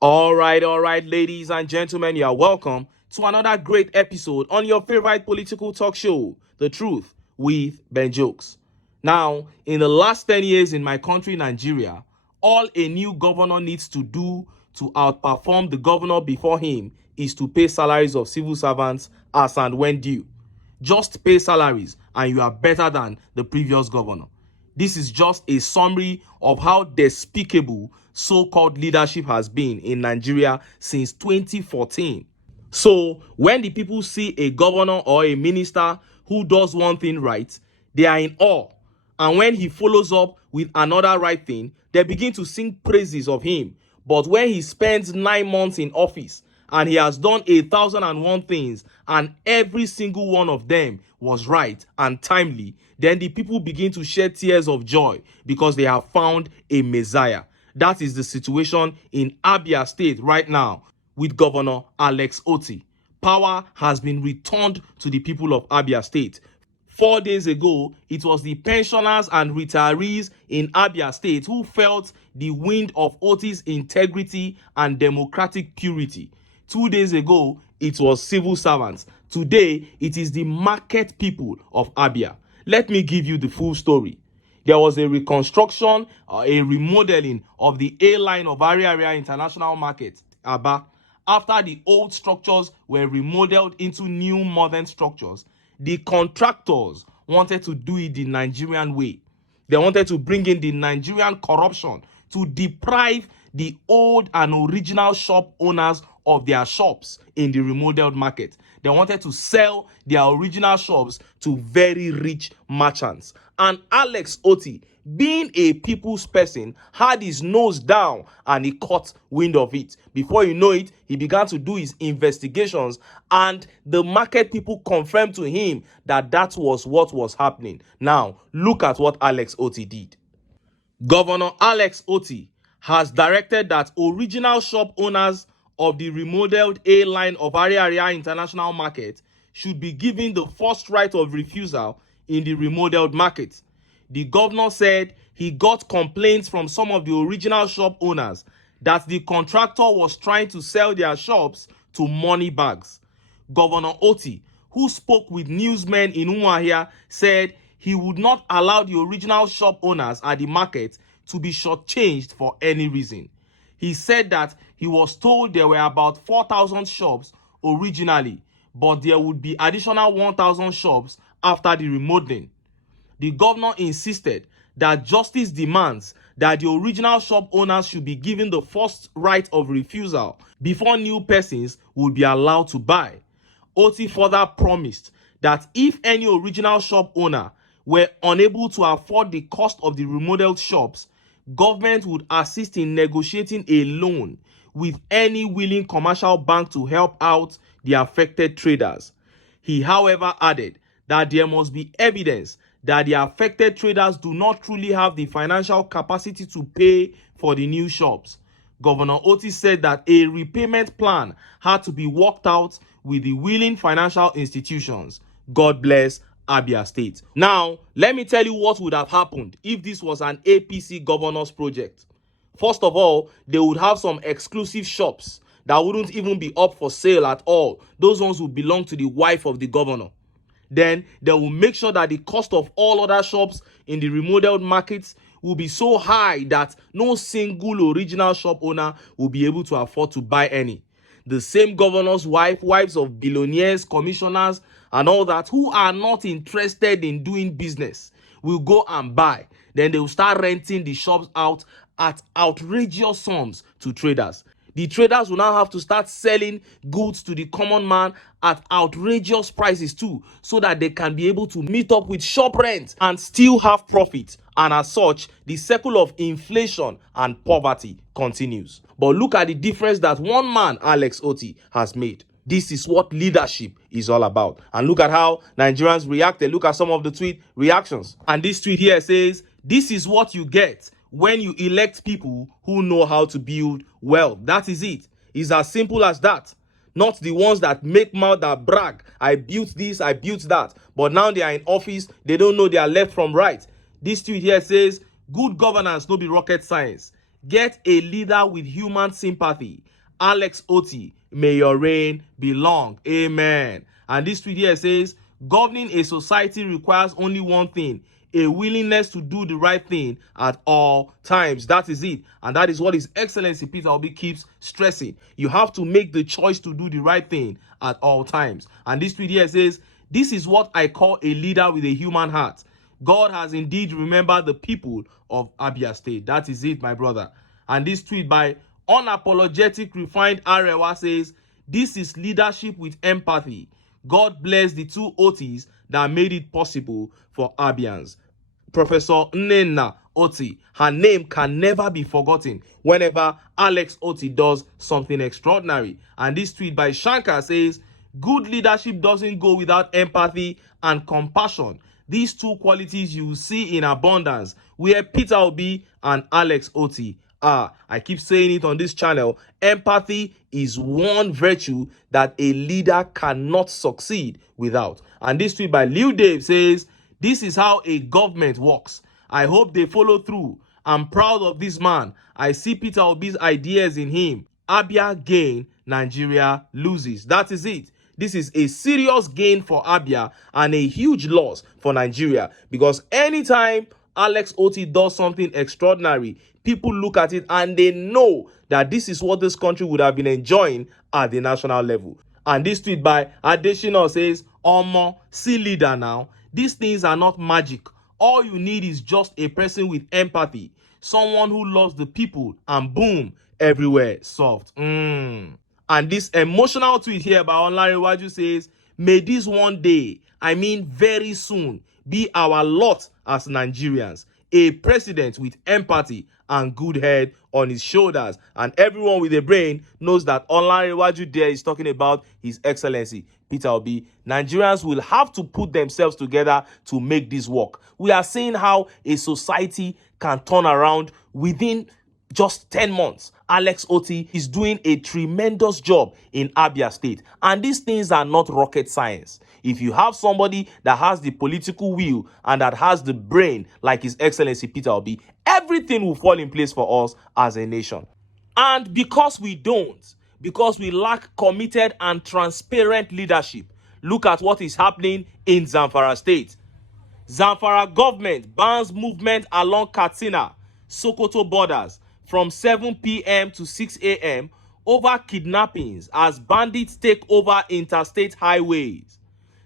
All right, ladies and gentlemen, you are welcome to another great episode on your favorite political talk show, The Truth with Ben Jokes. Now, in the last 10 years in my country, Nigeria, all a new governor needs to do to outperform the governor before him is to pay salaries of civil servants as and when due. Just pay salaries and you are better than the previous governor. This is just a summary of how despicable so-called leadership has been in Nigeria since 2014. So when the people see a governor or a minister who does one thing right, they are in awe. And when he follows up with another right thing, they begin to sing praises of him. But when he spends 9 months in office and he has done 1,001 things and every single one of them was right and timely, then the people begin to shed tears of joy because they have found a Messiah. That is the situation in ABIA state right now with Governor Alex OTTI. Power has been returned to the people of ABIA state. 4 days ago, it was the pensioners and retirees in Abia State who felt the wind of OTTI's integrity and democratic purity. 2 days ago, it was civil servants. Today, it is the market people of Abia. Let me give you the full story. There was a reconstruction, a remodeling of the A line of ABIA International Market, Aba. After the old structures were remodeled into new modern structures, the contractors wanted to do it the Nigerian way. They wanted to bring in the Nigerian corruption to deprive the old and original shop owners of their shops in the remodeled market. They wanted to sell their original shops to very rich merchants. And Alex OTTI, being a people's person, had his nose down and he caught wind of it. Before you know it, he began to do his investigations and the market people confirmed to him that that was what was happening. Now, look at what Alex OTTI did. Governor Alex OTTI has directed that original shop owners of the remodeled A line of ABIA International Market should be given the first right of refusal in the remodeled market. The governor said he got complaints from some of the original shop owners that the contractor was trying to sell their shops to money bags. Governor OTTI, who spoke with newsmen in Umuahia, said he would not allow the original shop owners at the market to be shortchanged for any reason. He said that he was told there were about 4,000 shops originally, but there would be additional 1,000 shops after the remodeling. The governor insisted that justice demands that the original shop owners should be given the first right of refusal before new persons would be allowed to buy. OTTI further promised that if any original shop owner were unable to afford the cost of the remodeled shops, government would assist in negotiating a loan with any willing commercial bank to help out the affected traders. He, however, added that there must be evidence that the affected traders do not truly have the financial capacity to pay for the new shops. Governor OTTI said that a repayment plan had to be worked out with the willing financial institutions. God bless Abia State. Now, let me tell you what would have happened if this was an APC governor's project. First of all, they would have some exclusive shops that wouldn't even be up for sale at all. Those ones would belong to the wife of the governor. Then they will make sure that the cost of all other shops in the remodeled markets will be so high that no single original shop owner will be able to afford to buy any. The same governor's wives of billionaires, commissioners, and all that who are not interested in doing business will go and buy. Then they will start renting the shops out at outrageous sums to traders. The traders will now have to start selling goods to the common man at outrageous prices too, so that they can be able to meet up with shop rent and still have profit. And as such, the cycle of inflation and poverty continues. But look at the difference that one man, Alex OTTI, has made. This is what leadership is all about. And look at how Nigerians reacted. Look at some of the tweet reactions. And this tweet here says, "This is what you get when you elect people who know how to build wealth." That is it. It's as simple as that. Not the ones that make mouth, that brag. I built this, I built that. But now they are in office, they don't know their left from right. This tweet here says, "Good governance no be rocket science. Get a leader with human sympathy. Alex OTTI, may your reign be long. Amen. And this tweet here says, governing a society requires only one thing: a willingness to do the right thing at all times. That is it. And that is what His Excellency Peter Obi keeps stressing. You have to make the choice to do the right thing at all times. And this tweet here says, this is what I call a leader with a human heart. God has indeed remembered the people of ABIA State. That is it, my brother. And this tweet by Unapologetic Refined Arewa says, this is leadership with empathy. God bless the two OTTIs that made it possible for ABIANs. Professor Nnenna OTTI, her name can never be forgotten whenever Alex OTTI does something extraordinary. And this tweet by Shankar says, good leadership doesn't go without empathy and compassion. These two qualities you will see in abundance where Peter Obi and Alex OTTI are. I keep saying it on this channel. Empathy is one virtue that a leader cannot succeed without. And this tweet by Liu Dave says, this is how a government works. I hope they follow through. I'm proud of this man. I see Peter Obi's ideas in him. Abia gain, Nigeria loses. That is it. This is a serious gain for Abia and a huge loss for Nigeria, because anytime Alex OTTI does something extraordinary, people look at it and they know that this is what this country would have been enjoying at the national level. And this tweet by Adesina says, Omo, see leader now. These things are not magic. All you need is just a person with empathy, someone who loves the people, and boom, everywhere soft. And this emotional tweet here by Olarewaju says, may this one day, I mean very soon, be our lot as Nigerians. A president with empathy and good head on his shoulders. And everyone with a brain knows that Olarewaju there is talking about His Excellency Peter Obi. Nigerians will have to put themselves together to make this work. We are seeing how a society can turn around within just 10 months. Alex OTTI is doing a tremendous job in Abia State. And these things are not rocket science. If you have somebody that has the political will and that has the brain like His Excellency Peter Obi, everything will fall in place for us as a nation. And because we don't, because we lack committed and transparent leadership, look at what is happening in Zamfara State. Zamfara government bans movement along Katsina, Sokoto borders from 7 p.m. to 6 a.m. over kidnappings as bandits take over interstate highways.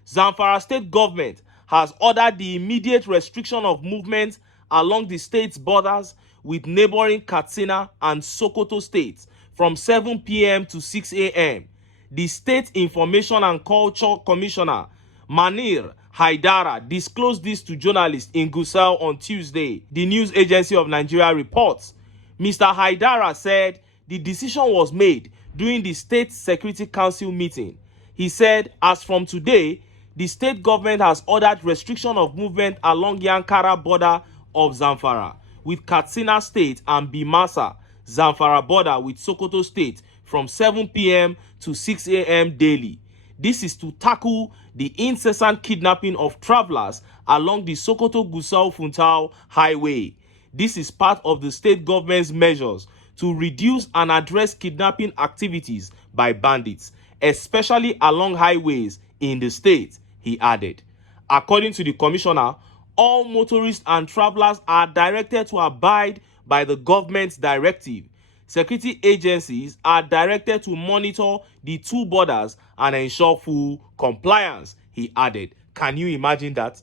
Zamfara state government has ordered the immediate restriction of movement along the state's borders with neighboring Katsina and Sokoto states from 7 p.m. to 6 a.m. The State Information and Culture Commissioner, Manir Haidara, disclosed this to journalists in Gusau on Tuesday. The news agency of Nigeria reports. Mr. Haidara said the decision was made during the State Security Council meeting. He said, as from today, the state government has ordered restriction of movement along Yankara border of Zamfara with Katsina State and Bimasa, Zamfara border with Sokoto State from 7 p.m. to 6 a.m. daily. This is to tackle the incessant kidnapping of travelers along the Sokoto-Gusau-Funtao highway. This is part of the state government's measures to reduce and address kidnapping activities by bandits, especially along highways in the state, he added. According to the commissioner, all motorists and travelers are directed to abide by the government's directive. Security agencies are directed to monitor the two borders and ensure full compliance, he added. Can you imagine that?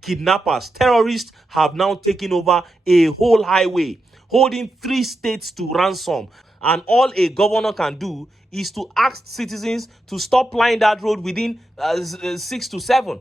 Kidnappers, terrorists have now taken over a whole highway, holding 3 states to ransom. And all a governor can do is to ask citizens to stop plying that road within 6 to 7.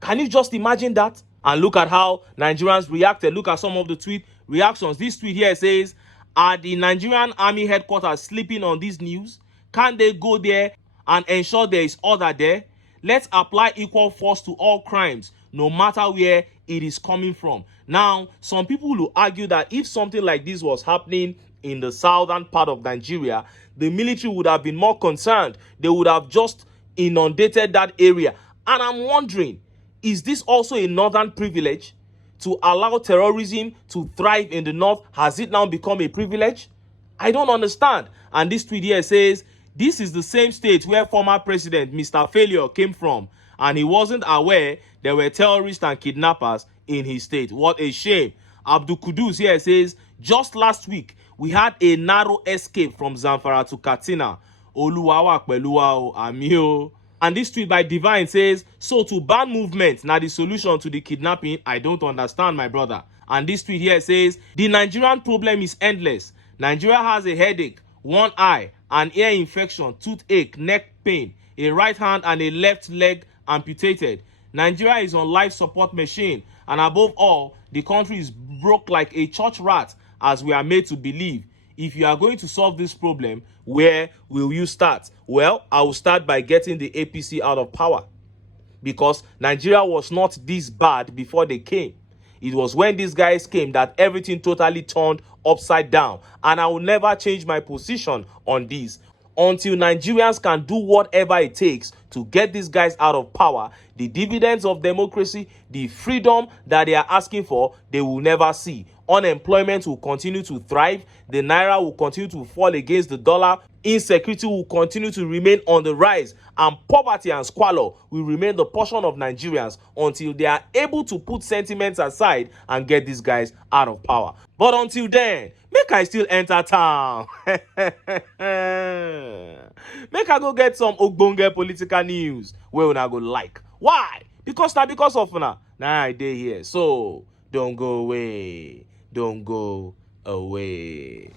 Can you just imagine that? And look at how Nigerians reacted. Look at some of the tweet reactions. This tweet here says, are the Nigerian Army headquarters sleeping on this news? Can they go there and ensure there is order there? Let's apply equal force to all crimes, no matter where it is coming from. Now, some people will argue that if something like this was happening in the southern part of Nigeria, the military would have been more concerned. They would have just inundated that area. And I'm wondering, is this also a northern privilege to allow terrorism to thrive in the north? Has it now become a privilege? I don't understand. And this tweet here says, this is the same state where former president Mr. Failure came from, and he wasn't aware there were terrorists and kidnappers in his state. What a shame. Abdul Kudus here says, just last week, we had a narrow escape from Zamfara to Katsina. Oluwawa peluwa amio. And this tweet by Divine says, so to ban movement, now the solution to the kidnapping, I don't understand, my brother. And this tweet here says, the Nigerian problem is endless. Nigeria has a headache, one eye, an ear infection, toothache, neck pain, a right hand and a left leg amputated. Nigeria is on life support machine, and above all, the country is broke like a church rat, as we are made to believe. If you are going to solve this problem, where will you start? Well, I will start by getting the APC out of power, because Nigeria was not this bad before they came. It was when these guys came that everything totally turned upside down, and I will never change my position on this. Until Nigerians can do whatever it takes to get these guys out of power, the dividends of democracy, the freedom that they are asking for, they will never see. Unemployment will continue to thrive, the naira will continue to fall against the dollar, insecurity will continue to remain on the rise, and poverty and squalor will remain the portion of Nigerians until they are able to put sentiments aside and get these guys out of power. But until then, make I still enter town. Make I go get some ogbonge political news wey una go like. Why? Because of una I dey here. So don't go away. Don't go away.